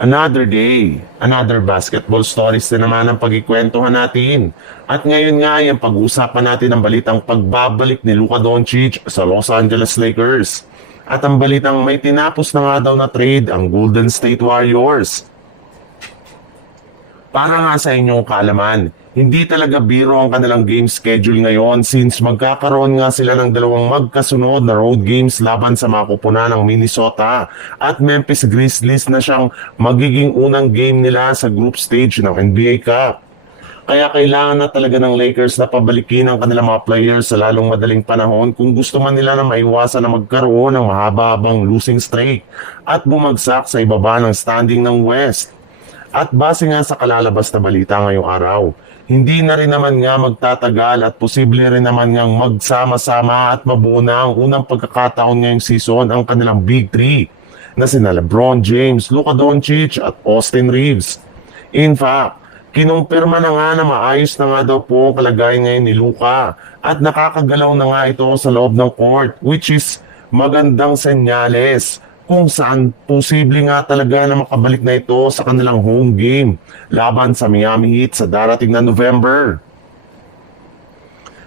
Another day, another basketball stories na naman ang pagkikwentuhan natin. At ngayon nga ay ang pag-uusapan natin ang balitang pagbabalik ni Luka Doncic sa Los Angeles Lakers. At ang balitang may tinapos na nga daw na trade ang Golden State Warriors. Para nga sa inyong kaalaman, hindi talaga biro ang kanilang game schedule ngayon since magkakaroon nga sila ng dalawang magkasunod na road games laban sa makupunan ng Minnesota at Memphis Grizzlies na siyang magiging unang game nila sa group stage ng NBA Cup. Kaya kailangan na talaga ng Lakers na pabalikin ang kanilang mga players sa lalong madaling panahon kung gusto man nila na maiwasan na magkaroon ng mahaba-habang losing streak at bumagsak sa ibaba ng standing ng West. At base nga sa kalalabas na balita ngayong araw, hindi na rin naman nga magtatagal at posible rin naman nga magsama-sama at mabuo na ang unang pagkakataon ngayong season ang kanilang Big Three na sina LeBron James, Luka Doncic at Austin Reeves. In fact, kinumpirma na nga na maayos na nga daw po ang kalagayan ngayon ni Luka at nakakagalaw na nga ito sa loob ng court, which is magandang senyales kung saan posible nga talaga na makabalik na ito sa kanilang home game laban sa Miami Heat sa darating na November.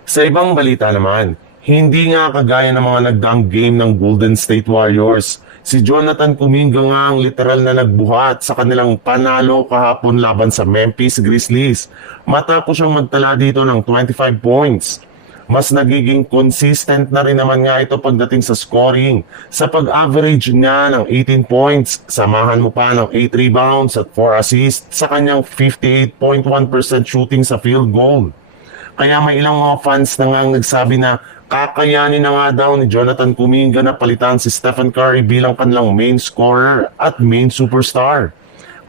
Sa ibang balita naman, hindi nga kagaya ng mga nagdaang game ng Golden State Warriors. Si Jonathan Kuminga nga ang literal na nagbuhat sa kanilang panalo kahapon laban sa Memphis Grizzlies matapos siyang magtala dito ng 25 points. Mas nagiging consistent na rin naman nga ito pagdating sa scoring sa pag-average niya ng 18 points, samahan mo pa ng 8 rebounds at 4 assists sa kanyang 58.1% shooting sa field goal. Kaya may ilang mga fans na nga nagsabi na kakayanin na nga daw ni Jonathan Kuminga na palitan si Stephen Curry bilang kanilang main scorer at main superstar.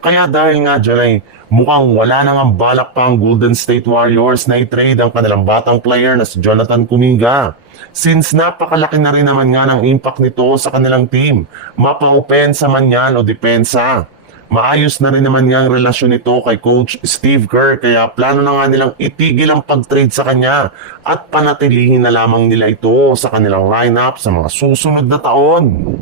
Kaya dahil nga dyan ay mukhang wala namang balak pa ang Golden State Warriors na i-trade ang kanilang batang player na si Jonathan Kuminga. Since napakalaki na rin naman nga ng impact nito sa kanilang team, mapa-opensa man yan o depensa. Maayos na rin naman nga ang relasyon nito kay Coach Steve Kerr kaya plano na nga nilang itigil ang pag-trade sa kanya at panatilihin na lamang nila ito sa kanilang lineup sa mga susunod na taon.